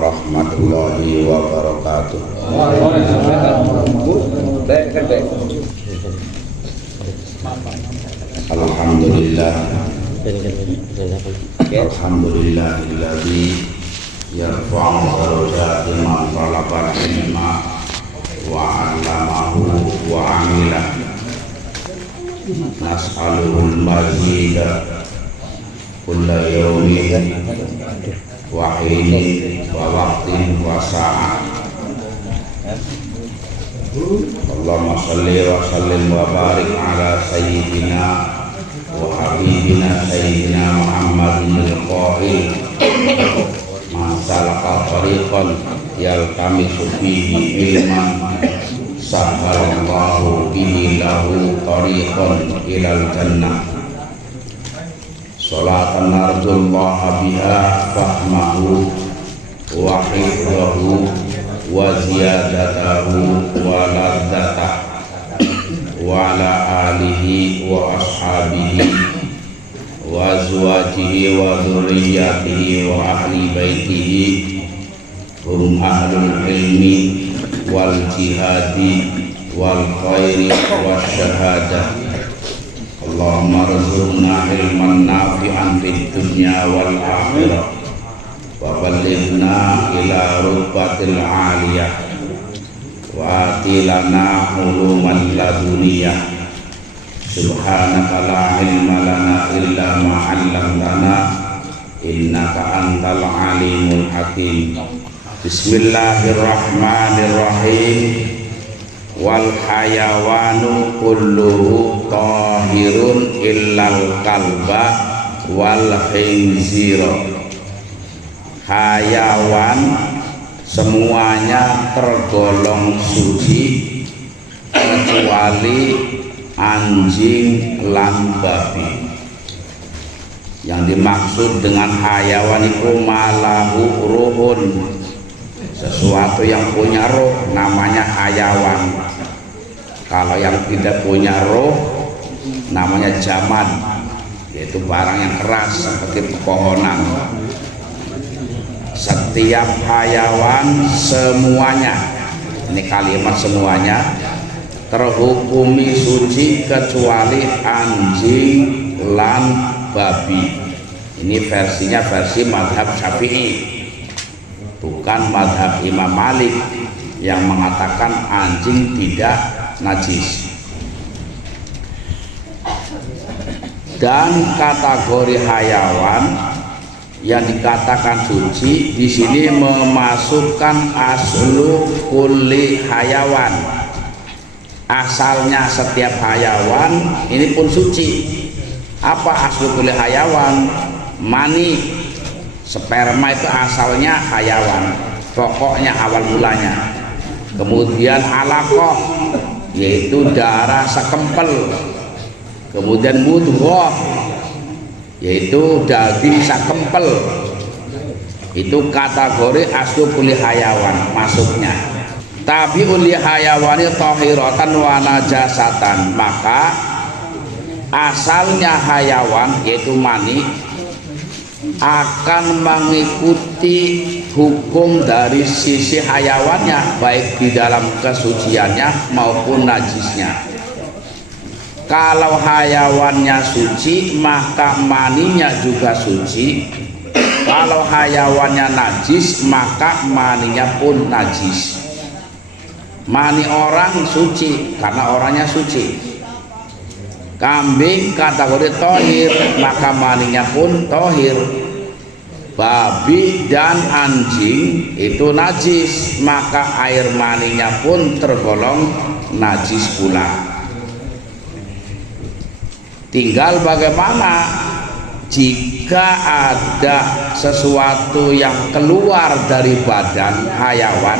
warahmatullahi wabarakatuh. Alhamdulillah. Alhamdulillahilladzi yarfa'u darajati man talaba ilma wa 'allamahu wa 'amila. Nas'aluhul mazida kulla yawmin wa hinin wa waqtin wa sa'ah. Allahumma shalli wa sallim wa barik ala sayyidina wa habibina sayyidina Muhammadin al-qa'il man salaka tariqan yaltamisu fihi ilman sahhalallahu bihi lahu tariqan ilal jannah. Salatan narjullaha biha fahmahu wa hifdahu wa ziyadatahu wa laddatah wa ala alihi wa ashabihi wa azwajihi wa dhurriyyatihi wa ahli baitihi hum ahlul ilmi wal jihadi wal khairi wa syahadah. Allahumma rzuqna ilman nafi'an fid dunya wal akhirah wa ballighna ila rutbatil 'aliyah wa atilana uluman laduniyah. Subhanaka la ilma lana illa ma 'allamtana innaka antal alimul hakim. Bismillahirrahmanirrahim. Wal hayawanu kulluhu tahirun illal kalba wal khinzira. Hayawan semuanya tergolong suci kecuali anjing lan babi. Yang dimaksud dengan hayawan itu malahu ruhun, sesuatu yang punya roh namanya hayawan. Kalau yang tidak punya roh namanya jamad, yaitu barang yang keras seperti pepohonan. Setiap hayawan semuanya, ini kalimat semuanya, terhukumi suci kecuali anjing lan babi. Ini versinya versi mazhab Syafi'i, bukan mazhab Imam Malik yang mengatakan anjing tidak najis. Dan kategori hayawan yang dikatakan suci di sini memasukkan aslu kulli hayawan. Asalnya setiap hayawan ini pun suci. Apa aslu kulli hayawan? Mani, sperma itu asalnya hayawan, pokoknya awal mulanya. Kemudian alaqah, yaitu darah sekempel. Kemudian mudghah, yaitu daging sekempel. Itu kategori aslu kulli hayawan masuknya. Tapi uli hayawani tahiratan wa najasatan, maka asalnya hayawan yaitu mani akan mengikuti hukum dari sisi hayawannya, baik di dalam kesuciannya maupun najisnya. Kalau hayawannya suci maka maninya juga suci. Kalau hayawannya najis maka maninya pun najis. Mani orang suci karena orangnya suci. Kambing kategori tohir maka maninya pun tohir. Babi dan anjing itu najis maka air maninya pun tergolong najis pula. Tinggal bagaimana jika ada sesuatu yang keluar dari badan hayawan,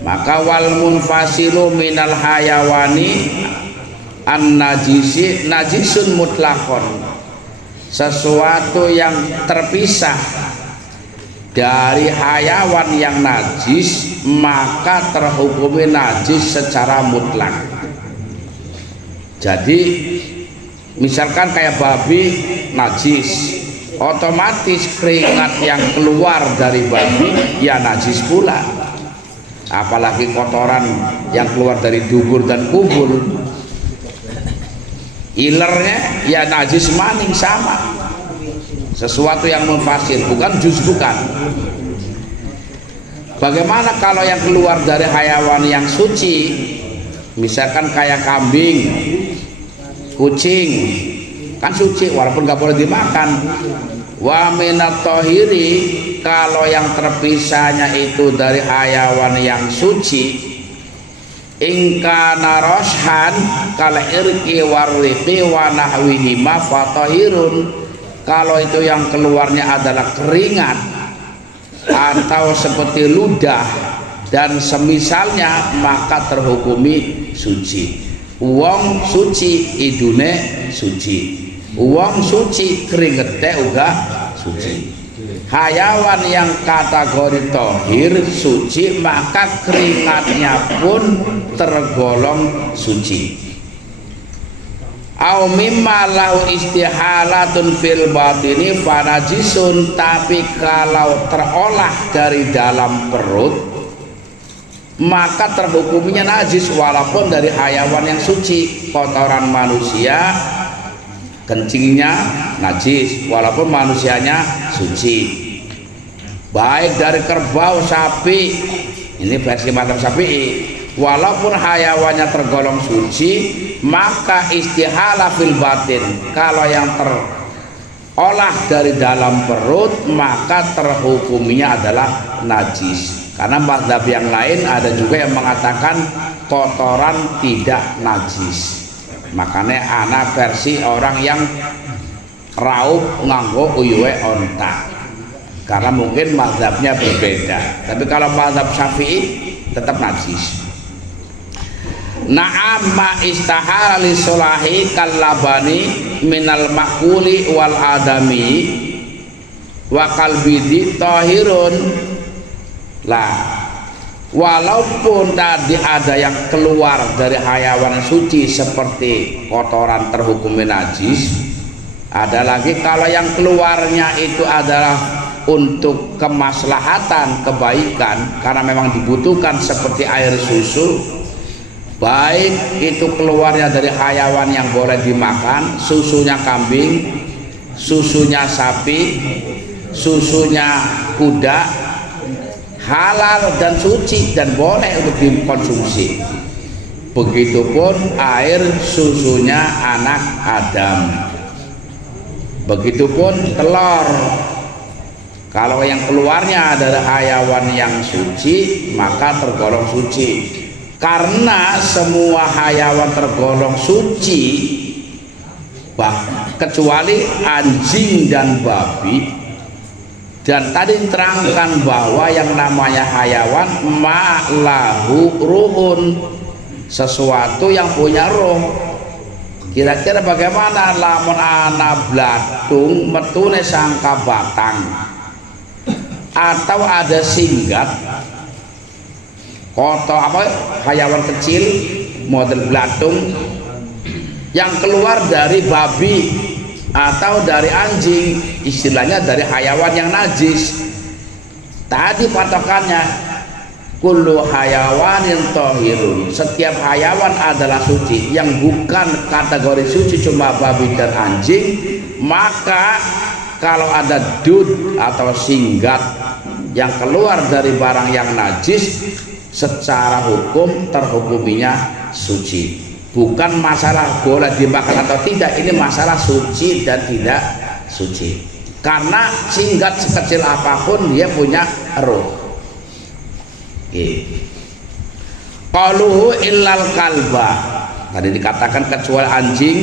maka wal munfasilu minal hayawani an najisi najisun mutlakon. Sesuatu yang terpisah dari hayawan yang najis maka terhukumi najis secara mutlak. Jadi misalkan kayak babi najis, otomatis keringat yang keluar dari babi ya najis pula. Apalagi kotoran yang keluar dari dubur dan kubur, ilernya ya najis maning, sama. Sesuatu yang memfasir, bukan juz, bukan. Bagaimana kalau yang keluar dari hayawan yang suci, misalkan kayak kambing, kucing, kan suci walaupun nggak boleh dimakan. Wa minat tohiri, kalau yang terpisahnya itu dari hayawan yang suci, ingka naroshan kala irki warriqi wa nahwihima fatahirun, kalau itu yang keluarnya adalah keringat atau seperti ludah dan semisalnya, maka terhukumi suci. Wong suci idune suci, wong suci keringete uga suci. Hayawan yang kategori tohir suci, maka keringatnya pun tergolong suci. Au mimma lahu istihalatun fil batini fanajisun, tapi kalau terolah dari dalam perut maka terhukumnya najis walaupun dari hayawan yang suci. Kotoran manusia, kencingnya najis walaupun manusianya suci. Baik dari kerbau, sapi, ini versi madzhab Syafi'i, walaupun hayawannya tergolong suci, maka istihala fil batin, kalau yang terolah dari dalam perut maka terhukumnya adalah najis. Karena mazhab yang lain ada juga yang mengatakan kotoran tidak najis. Makanya anak versi orang yang raup nganggo uyuwe onta, karena mungkin mazhabnya berbeda. Tapi kalau mazhab Syafi'i tetap najis. Na'amma istahara li solahi kalabani minal makuli wal adami wa kalbidi tahirun. Lah, walaupun tadi ada yang keluar dari hayawan suci seperti kotoran terhukum najis, ada lagi kalau yang keluarnya itu adalah untuk kemaslahatan, kebaikan, karena memang dibutuhkan seperti air susu, baik itu keluarnya dari hayawan yang boleh dimakan, susunya kambing, susunya sapi, susunya kuda, halal dan suci dan boleh untuk dikonsumsi. Begitupun air susunya anak Adam, begitupun telur. Kalau yang keluarnya adalah hayawan yang suci maka tergolong suci. Karena semua hayawan tergolong suci kecuali anjing dan babi. Dan tadi diterangkan bahwa yang namanya hayawan ma'lahu ruhun, sesuatu yang punya roh. Kira-kira bagaimana lamun ana blatung metune sangka batang, atau ada singgat hayawan kecil model blatung yang keluar dari babi atau dari anjing, istilahnya dari hayawan yang najis. Tadi patokannya kullu hayawanin tohirun, setiap hayawan adalah suci. Yang bukan kategori suci cuma babi dan anjing, maka kalau ada dud atau singgat yang keluar dari barang yang najis, secara hukum terhukuminya suci. Bukan masalah boleh dimakan atau tidak, ini masalah suci dan tidak suci. Karena singgat sekecil apapun dia punya roh. Qaluhu illal kalba, tadi dikatakan kecuali anjing.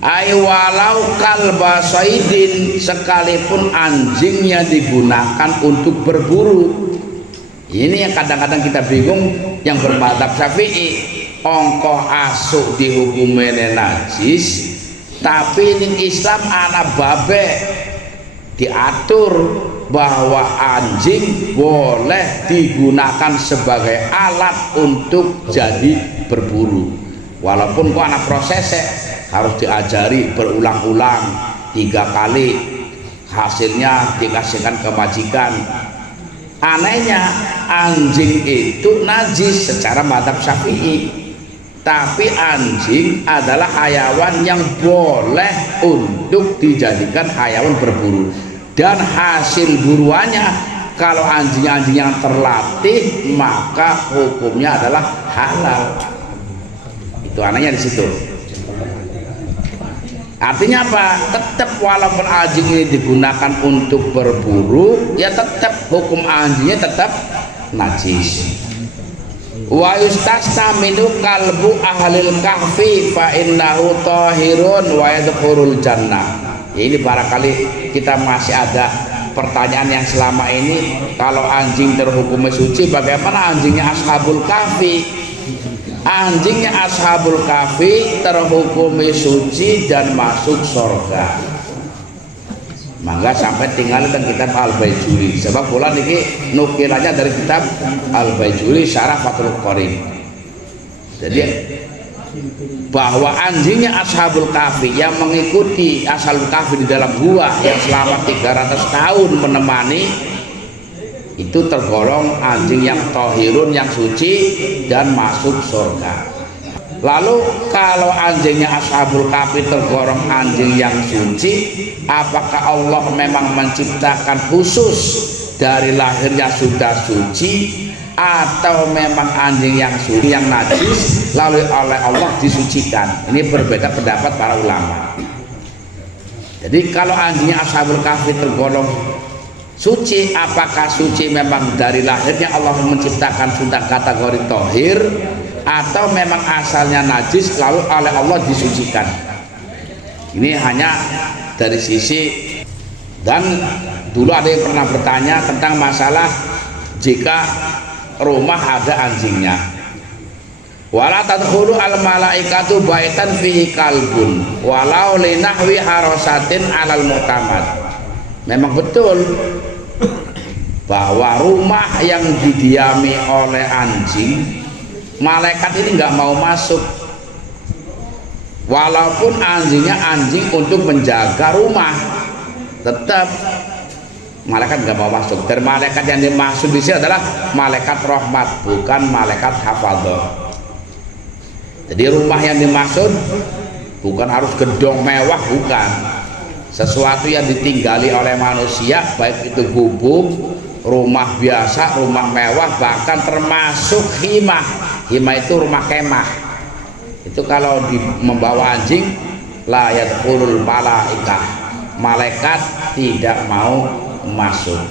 Ay walau kalba saidin, sekalipun anjingnya digunakan untuk berburu. Ini yang kadang-kadang kita bingung yang bermadzhab Syafi'i. Ongkoh asuk dihukumene najis, tapi di Islam anak babe diatur bahwa anjing boleh digunakan sebagai alat untuk jadi berburu. Walaupun kok anak prosesnya harus diajari berulang-ulang 3 kali, hasilnya dikasihkan ke majikan. Anehnya anjing itu najis secara mazhab Syafi'i, tapi anjing adalah hayawan yang boleh untuk dijadikan hayawan berburu, dan hasil buruannya kalau anjing-anjing yang terlatih maka hukumnya adalah halal. Itu anehnya di situ. Artinya apa? Tetap walaupun anjing ini digunakan untuk berburu, ya tetap hukum anjingnya tetap najis. Wa yustasna minu kalbu ahlil kahfi fa innahu tahirun wa yadkhulul jannah. Ini barangkali kita masih ada pertanyaan yang selama ini, kalau anjing terhukum suci, bagaimana anjingnya ashabul kahfi? Anjingnya ashabul kahfi terhukumi suci dan masuk surga. Maka sampai tinggal dan kitab Al-Baijuri. Sebab bulan ini nukilannya dari kitab Al-Baijuri Syarah Fathul Qorib. Jadi bahwa anjingnya ashabul kahfi yang mengikuti ashabul kahfi di dalam gua yang selama 300 tahun menemani, itu tergolong anjing yang tohirun, yang suci dan masuk surga. Lalu kalau anjingnya ashabul kahfi tergolong anjing yang suci, apakah Allah memang menciptakan khusus dari lahirnya sudah suci, atau memang anjing yang suci, yang najis lalu oleh Allah disucikan? Ini berbeda pendapat para ulama. Jadi kalau anjingnya ashabul kahfi tergolong suci, apakah suci memang dari lahirnya Allah menciptakan sudah kategori tohir, atau memang asalnya najis lalu oleh Allah disucikan? Ini hanya dari sisi. Dan dulu ada yang pernah bertanya tentang masalah jika rumah ada anjingnya, wala tadkhulu al malaikatu baitan fihi kalbun walau linahwi harasatin alal mu'tamad. Memang betul bahwa rumah yang didiami oleh anjing, malaikat ini nggak mau masuk, walaupun anjingnya anjing untuk menjaga rumah, tetap malaikat nggak mau masuk. Dan malaikat yang dimaksud di sini adalah malaikat rahmat, bukan malaikat hafadzah. Jadi rumah yang dimaksud bukan harus gedung mewah, bukan. Sesuatu yang ditinggali oleh manusia, baik itu gubuk, rumah biasa, rumah mewah, bahkan termasuk himah. Himah itu rumah kemah. Itu kalau membawa anjing, la yadkhulul malaikah, malaikat tidak mau masuk,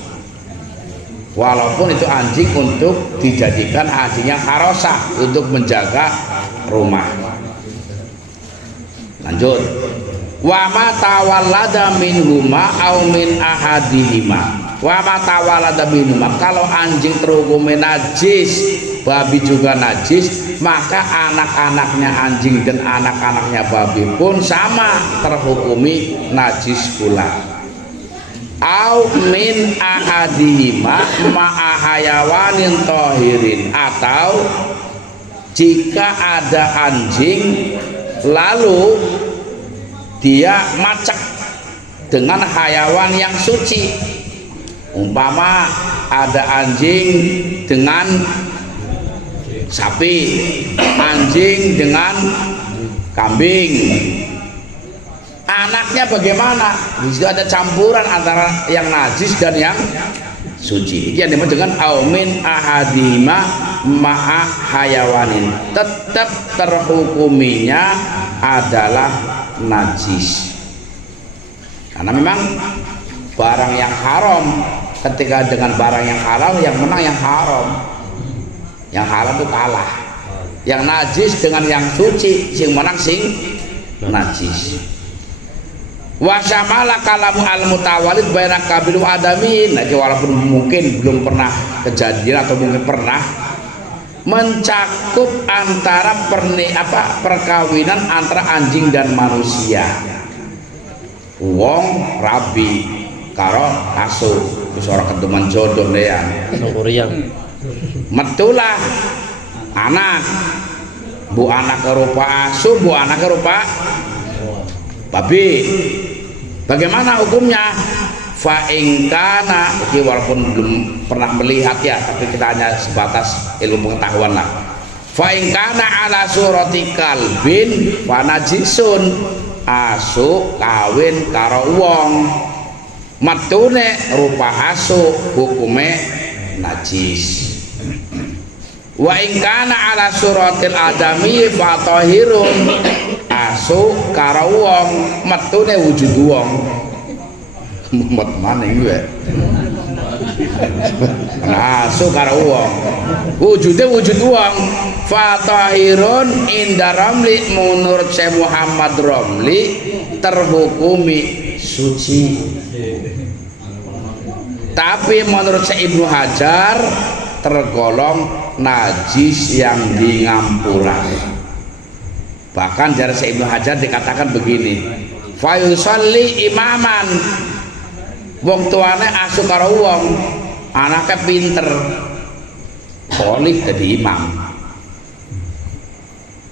walaupun itu anjing untuk dijadikan anjing yang harosah untuk menjaga rumah. Lanjut. Wa ma tawallada minhuma aw min ahadihima. Wa ma tawallada minhuma, kalau anjing terhukum najis, babi juga najis, maka anak-anaknya anjing dan anak-anaknya babi pun sama terhukumi najis pula. Au min ahadihima ma'a hayawanin tohirin, atau jika ada anjing lalu dia macak dengan hayawan yang suci. Umpama ada anjing dengan sapi, anjing dengan kambing, anaknya bagaimana? Di situ ada campuran antara yang najis dan yang suci. Ini yang dimaksud dengan aumin ahadima ma'a hayawanin, tetap terhukuminya adalah najis. Karena memang barang yang haram, ketika dengan barang yang halal, yang menang yang haram. Yang halal itu kalah. Yang najis dengan yang suci, sing menang sing najis. Wa syamala kalamu al mutawalid baina kabil adamin. Nah, walaupun mungkin belum pernah kejadian atau mungkin pernah, mencakup antara perkawinan antara anjing dan manusia. Wong rabi karo asu, wis ora ketemuan jodoh ya. Metulah anak, bu anak rupa asu, bu anak rupa babi. Bagaimana hukumnya? fa in kana, ini walaupun belum pernah melihat ya, tapi kita hanya sebatas ilmu pengetahuan lah. Fa in kana ala surati kalbin fa najisun, asu kawin karo wong metune rupa asu hukume najis. Wa in kana ala suratil adami fa tahirun, asu karo wong metune wujud wong. Mumet maning gue. Asu karo wong wujude wujud wong. Fatahirun inda Ramli, menurut Syekh Muhammad Ramli terhukumi suci. Tapi menurut Syekh Ibnu Hajar tergolong najis yang dingampura. Bahkan dari Syekh Ibnu Hajar dikatakan begini, fayusalli imaman, wong tuane asu karo wong, anaknya pinter, boleh jadi imam.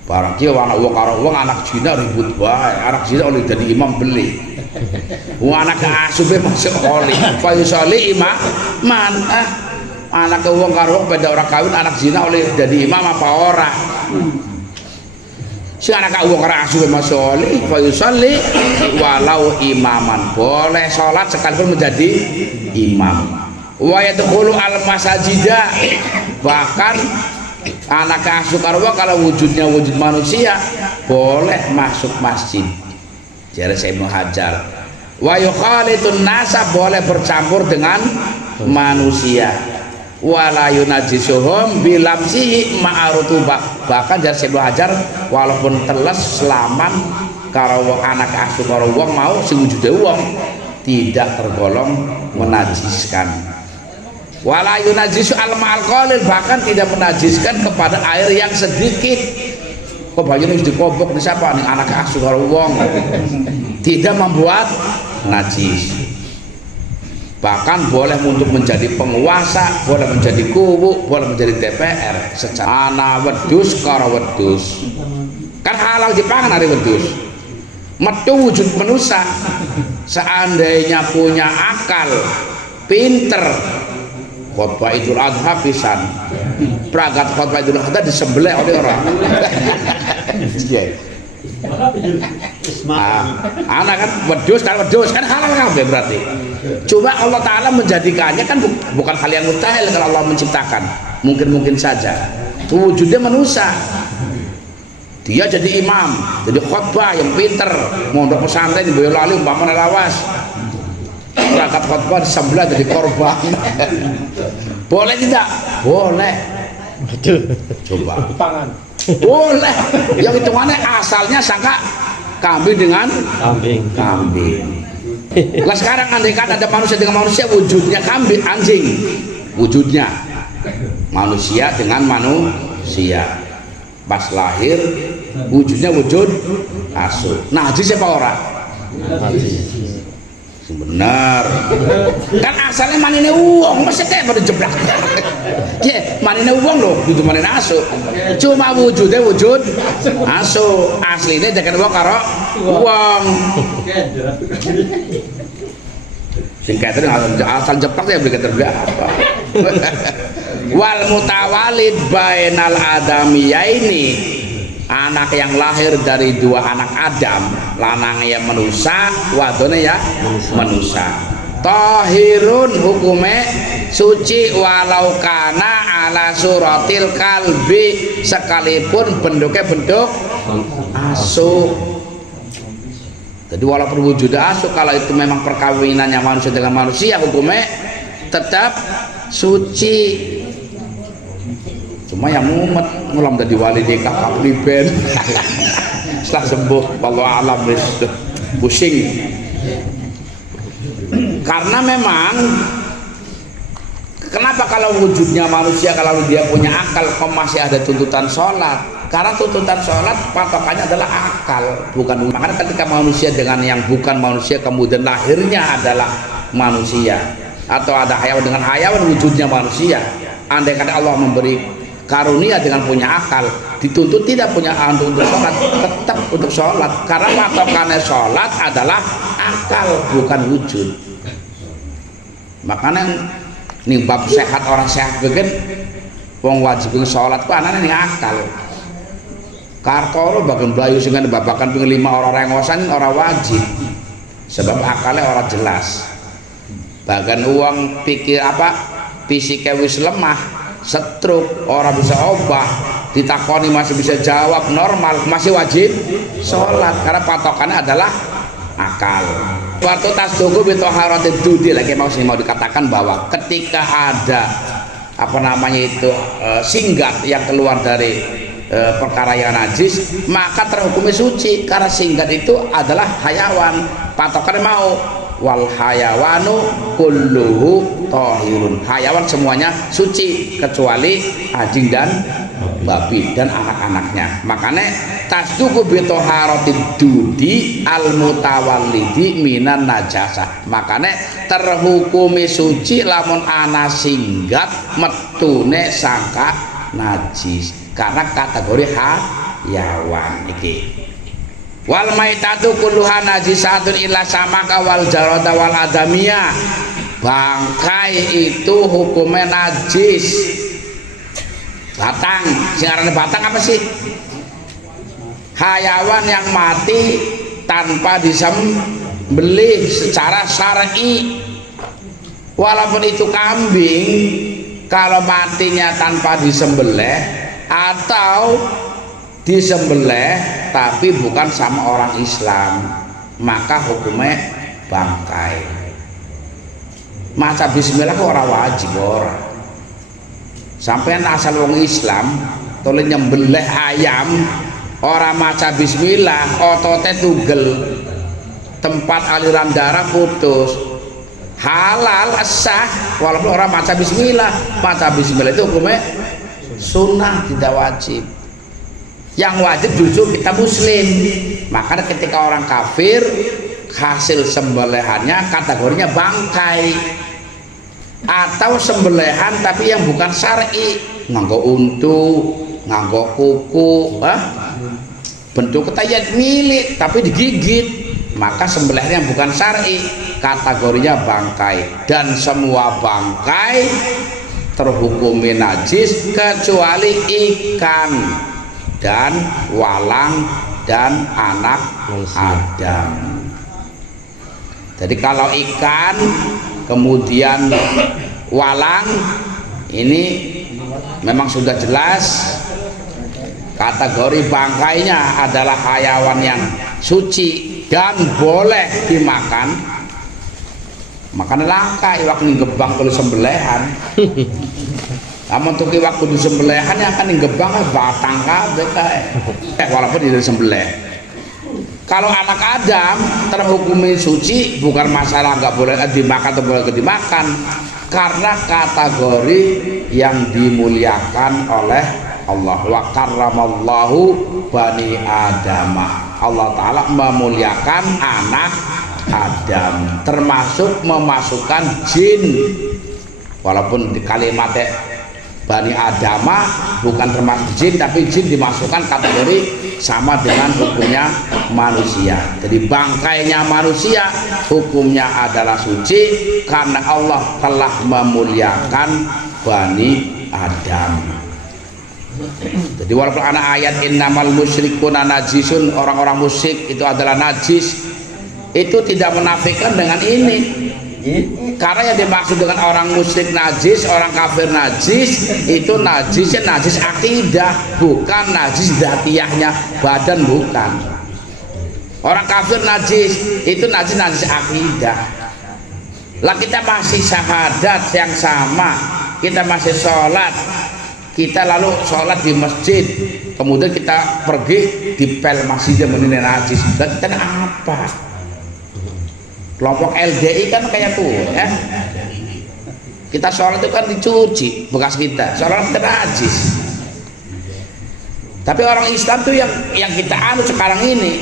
Barang kia anak wong karo wong, anak Cina ribut wae, anak Cina oleh jadi imam beli. Wong anak asu be masuk oleh, fayusalli imaman. Anak wong karo wong beda orang kawin, anak Cina oleh jadi imam apa ora? Si anak wong karo asu be masuk oleh, fayusalli walau imaman, boleh sholat sekalipun menjadi imam. Wa yadkhulu al masajida, bahkan anak asuh karwa kalau wujudnya wujud manusia boleh masuk masjid. Jadi saya Ibnu Hajar, wa yukhalitun nasa, boleh bercampur dengan manusia. Wala yunajisuhum bilamsihi ma'arutubah, bahkan dari saya Ibnu Hajar walaupun teles selaman karo anak asuh karo wong mau si wujudnya wong tidak tergolong menajiskan. Wala yunajisu al-ma'al qalil, bahkan tidak menajiskan kepada air yang sedikit. Kok banyu ini dikobok di siapa nih anak asuh karo wong, tidak membuat najis. Bahkan boleh untuk menjadi penguasa, boleh menjadi kubu, boleh menjadi DPR secara ana wedus karo wedus. Kan halal dipangan hari wedus. Metu wujud manusia, seandainya punya akal, pinter, khotbah Idul Adha pisan, perangkat khotbah Idul Adha disembelih oleh orang. Anak kan wedus kan halal kabeh berarti. Cuma Allah Ta'ala menjadikannya kan bukan hal yang mustahil kalau Allah menciptakan, mungkin saja. Wujudnya manusia, dia jadi imam, jadi khotbah yang pinter, mondok pesantren di Boyolali umpamanya lawas, perangkat khotbah sebelah jadi korban. Boleh tidak? Boleh. Coba boleh. Yang hitungannya asalnya sangka kambing dengan kambing. Lah sekarang andaikan ada manusia dengan manusia, wujudnya kambing, anjing, wujudnya manusia dengan manusia, pas lahir wujudnya wujud asu. Nah, jadi siapa orang? Benar. Kan asalnya manine uang, mesti kayak pada jeblak. Ya, manine uang loh, itu manine asu. Cuma wujudnya wujud asu, aslinya dengan uang karo uang. Singkatnya asal jeblak ya beli apa? Wal mutawalid bainal adamiyaini, anak yang lahir dari dua anak Adam, lanang yang manusia, wadone ya manusia. Tahirun hukume suci walau kana ala suratil kalbi, sekalipun bentuknya bentuk asu. Jadi walaupun wujud asu, kalau itu memang perkawinannya manusia dengan manusia, hukumnya tetap suci. Cuma yang mumet ngulam dari wali nikah kapriben setelah sembuh wallahu alam itu pusing. Karena memang kenapa kalau wujudnya manusia, kalau dia punya akal kok masih ada tuntutan sholat? Karena tuntutan sholat patokannya adalah akal, bukan. Makanya ketika manusia dengan yang bukan manusia kemudian lahirnya adalah manusia, atau ada hayawan dengan hayawan wujudnya manusia, andai kata Allah memberi karunia dengan punya akal, dituntut tidak punya untuk sholat, tetap untuk sholat, karena patokannya sholat adalah akal bukan wujud. Makanya ning bab sehat orang sehat gegen wong wajib sholat ku anane ning akal. Kartoro bagian Melayu sing babakan ping 5 orang rengosan ora wajib. Sebab akalnya ora jelas. Bahkan uang pikir fisiknya wis lemah, stroke, orang bisa obah, ditakoni masih bisa jawab normal, masih wajib sholat karena patokannya adalah akal. Waktu tasduku bitoharatid dudi lagi mau dikatakan bahwa ketika ada singgat yang keluar dari perkara yang najis, maka terhukumi suci karena singgat itu adalah hayawan. Patokannya mau wal hayawanu kulluhu tahirun, hayawan semuanya suci kecuali anjing dan babi dan anak-anaknya. Makanya tasduku bitoharatid dudi al mutawallidi minan najasah, makanya terhukumi suci lamun ana singgat metune sangka najis karena kategori hayawan iki. Wal maitatu kulluha najisatun illa samaka wal jarada wal adamiyah, bangkai itu hukumnya najis. Batang, sing arane batang apa sih? Hayawan yang mati tanpa disembelih secara syar'i. Walaupun itu kambing, kalau matinya tanpa disembelih atau disembelih tapi bukan sama orang Islam, maka hukumnya bangkai. Maca bismillah kok ora wajib ora. Sampeyan asal wong Islam tole nyembelih ayam ora maca bismillah, otote tugel, tempat aliran darah putus, halal sah walaupun orang maca bismillah. Maca bismillah itu hukumnya sunnah, tidak wajib. Yang wajib justru kita muslim. Makanya ketika orang kafir hasil sembelihannya kategorinya bangkai atau sembelihan tapi yang bukan syar'i, nganggo untu, nganggo kuku, bentuk ketayan milik tapi digigit, maka sembelihan yang bukan syar'i kategorinya bangkai. Dan semua bangkai terhukumi najis kecuali ikan dan walang dan anak Adam. Jadi kalau ikan kemudian walang ini memang sudah jelas kategori bangkainya adalah hayawan yang suci dan boleh dimakan. Makan langka iwak ning gebang kalau sembelihan. Namun untuk iwak kudu sembelihan yang kan ning gebang batang kabeh kae. Walaupun tidak sembelih. Kalau anak Adam terhukumi suci bukan masalah nggak boleh dimakan atau boleh dimakan, karena kategori yang dimuliakan oleh Allah. Wa karramallahu bani Adam. Allah Ta'ala memuliakan anak Adam, termasuk memasukkan jin. Walaupun di kalimatnya Bani Adama bukan termasuk jin, tapi jin dimasukkan kategori sama dengan hukumnya manusia. Jadi bangkainya manusia hukumnya adalah suci karena Allah telah memuliakan Bani Adam. Jadi walaupun anak ayat innamal musyrikuna najisun, orang-orang musyrik itu adalah najis, itu tidak menafikan dengan ini. Karena yang dimaksud dengan orang musyrik najis, orang kafir najis, itu najisnya najis akidah, bukan najis dzatiyahnya badan, bukan. Orang kafir najis itu najis akidah. Lah kita masih syahadat yang sama, kita masih sholat, kita lalu sholat di masjid, kemudian kita pergi di pel masjid yang menilai najis. Dan kita apa? Kelompok LDI kan kayak tuh ya. Kita sholat itu kan dicuci bekas kita, sholat kita najis. Tapi orang Islam tuh yang kita anut sekarang ini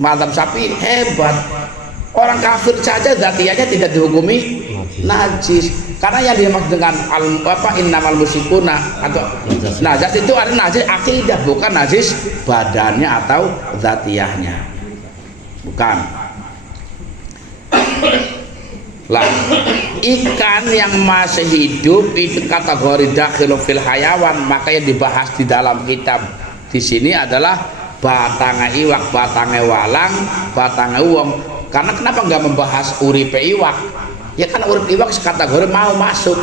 mazhab Syafi'i hebat. Orang kafir saja dzatiyahnya tidak dihukumi najis, karena yang dimaksud dengan innamal musyrikuna atau najis itu ada najis akidah, bukan najis badannya atau dzatiyahnya, bukan. Lah, ikan yang masih hidup itu kategori dakhil fil hayawan, makanya dibahas di dalam kitab di sini adalah batangnya iwak, batangnya walang, batangnya uang. Karena kenapa nggak membahas uripe iwak? Ya kan urip iwak kategori mau masuk.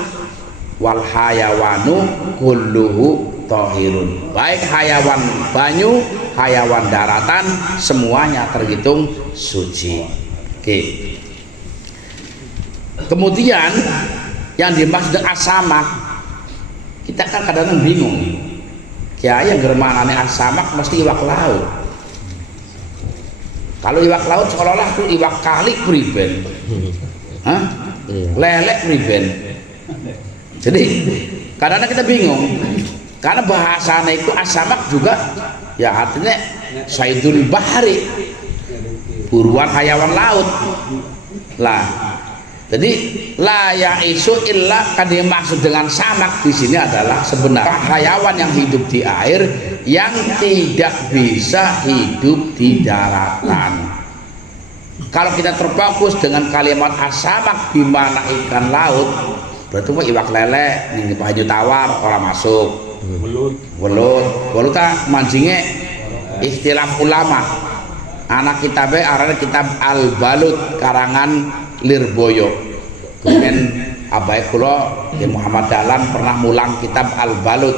Wal hayawanu kulluhu tohirun, baik hayawan banyu, hayawan daratan, semuanya terhitung suci. Oke. Kemudian yang dimaksud asamak, kita kan kadang-kadang bingung. Kiai yang germanane asamak mesti iwak laut. Kalau iwak laut seolah-olah itu iwak kali priben, lelek priben. Jadi kadang-kadang kita bingung. Karena bahasanya itu asamak juga ya artinya saidul bahari, buruan hayawan laut lah. Jadi la ya'isu illa kan dimaksud dengan samak di sini adalah sebenarnya hayawan yang hidup di air yang tidak bisa hidup di daratan. Kalau kita terfokus dengan kalimat asamak di mana ikan laut, berarti iwak lele, ini banyu tawar orang masuk. Welut mancingnya istilah ulama. Anak kitabnya arahnya kitab Al-Balut karangan Lirboyo. Kemudian abai kula di Muhammad Dahlan pernah mulang kitab Al-Balut.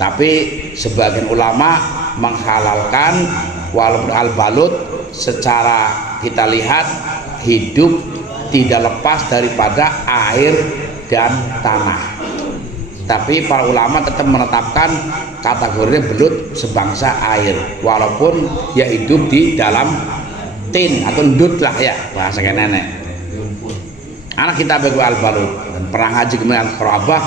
Tapi sebagian ulama menghalalkan walaupun Al-Balut secara kita lihat hidup tidak lepas daripada air dan tanah. Tapi para ulama tetap menetapkan kategorinya belut sebangsa air, walaupun dia hidup di dalam tin atau ndut lah ya bahasa nenek. Anak kita bego Al-Balut dan pernah ngaji kemudian kerabah.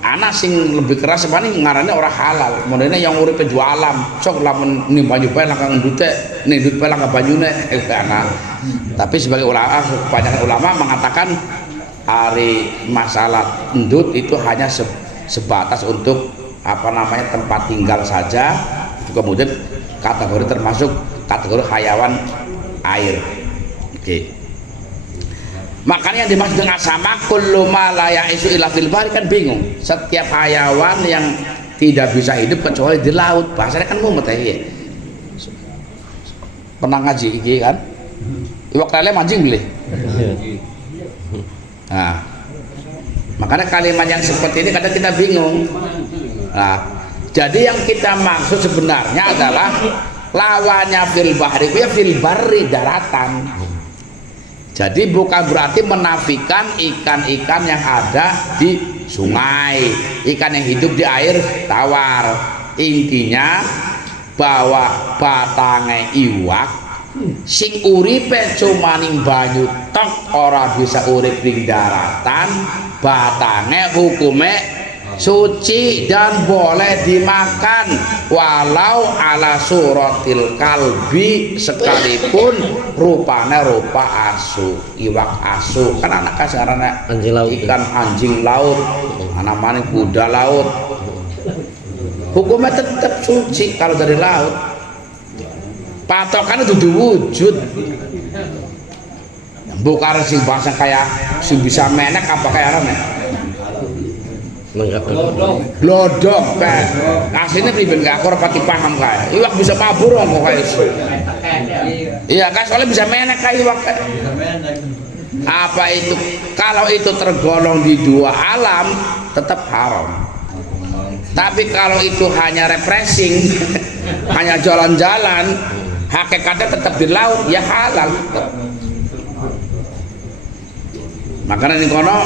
Anak sing lebih keras sebenarnya ngarannya orang halal. Modelnya yang urip dua alam, sok lamun nih banyu bae langkang ndute, nih ndut bae langkang banyune anak. Tapi sebagai ulama, kebanyakan ulama mengatakan hari masalah ndut itu hanya sebatas untuk apa namanya tempat tinggal saja, kemudian kategori termasuk kategori hayawan air. Oke. Makanya yang dimaksud dengan sama kullu ma la ya'isu illa fil bahri kan bingung. Setiap hayawan yang tidak bisa hidup kecuali di laut. Bahasanya kan mumet ya. Pernah ngaji iki kan? Iwak lele mancing beli. Nah, makanya kalimat yang seperti ini kadang kita bingung. Nah, jadi yang kita maksud sebenarnya adalah lawannya fil bahri, ya fil barri, daratan. Jadi bukan berarti menafikan ikan-ikan yang ada di sungai, ikan yang hidup di air tawar. Intinya bahwa batangnya iwak sing uripe cumaning banyu tok ora bisa urip ning daratan, batangnya hukume suci dan boleh dimakan walau ala suratil kalbi, sekalipun rupanya rupa asu, iwak asu kan anak kasarannya ikan anjing laut, namanya kuda laut, hukumnya tetap suci kalau dari laut. Patokannya itu wujud, bukan sing bahasa kayak sing bisa menek apa kayak apa glodok kan aslinya pribadi gak aku rapati paham kayak iwak bisa mabur kok kayak iya kan soalnya bisa menek kayak iwak kayak apa itu. Kalau itu tergolong di dua alam tetap haram, tapi kalau itu hanya refreshing hanya jalan-jalan hakikatnya tetap di laut ya halal. Makanya ini kono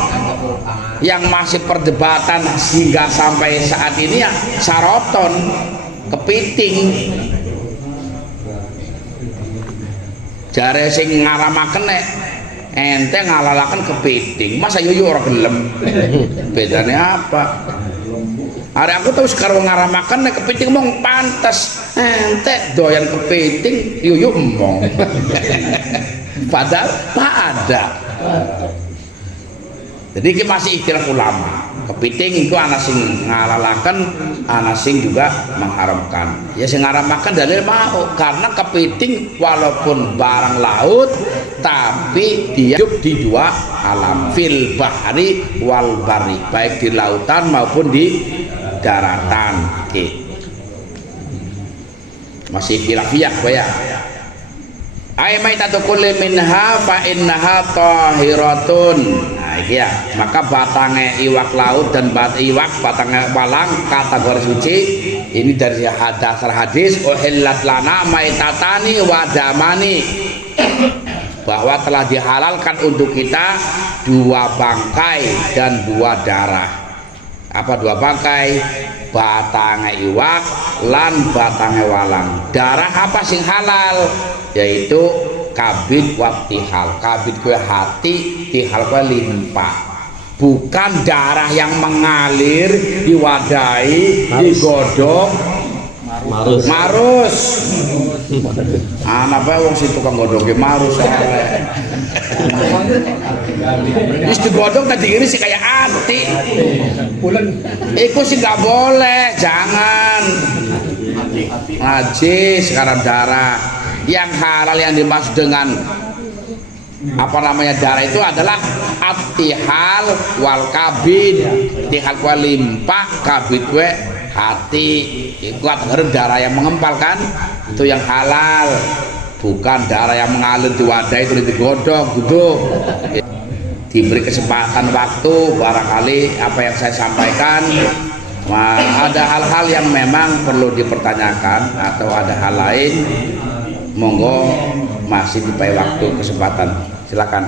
yang masih perdebatan hingga sampai saat ini ya saroton, kepiting. Jare sing ngaramaken nek ente ngalalaken kepiting, masa yuyu ora gelem. Bedane apa? Hari aku tahu sekarang ngaramaken nek kepiting mong pantes, ente doyan kepiting yuyu emong. Padahal tak ada. Jadi ini masih ikhtilaf ulama. Kepiting itu anak sing ngalalakan, anak sing juga mengharamkan. Ya sing ngaramkan dalil mau, karena kepiting walaupun barang laut tapi dia hidup di dua alam, fil bahri wal bari, baik di lautan maupun di daratan. Oke. Masih khilafiyah ya. Ai maitatu kulli minha fa innaha tahiratun. Nah iki ya, maka batange iwak laut dan batange walang kategori suci. Ini dari dasar hadis uhillat lana maitatani wa damani, bahwa telah dihalalkan untuk kita dua bangkai dan dua darah. Apa dua bangkai? Batange iwak lan batange walang. Darah apa sing halal? Yaitu kabid wa tihal. Kabid kue hati, tihal kue limpa. Bukan darah yang mengalir, diwadahi, digodok, marus. Anak bae wong sing tukang godoke marus soalnya. Wis digodok tadi ini sih kayak ati. Iku sih nggak boleh, jangan. Najis sekarang darah. Yang halal yang dimaksud dengan apa namanya darah itu adalah at-tihal wal kabid. Tihal kue limpah, kabid kue hati. Itu darah yang mengempal kan, itu yang halal, bukan darah yang mengalir di wadah itu digodok gitu. Diberi kesempatan waktu, barangkali apa yang saya sampaikan ada hal-hal yang memang perlu dipertanyakan atau ada hal lain, monggo masih diberi waktu kesempatan, silakan.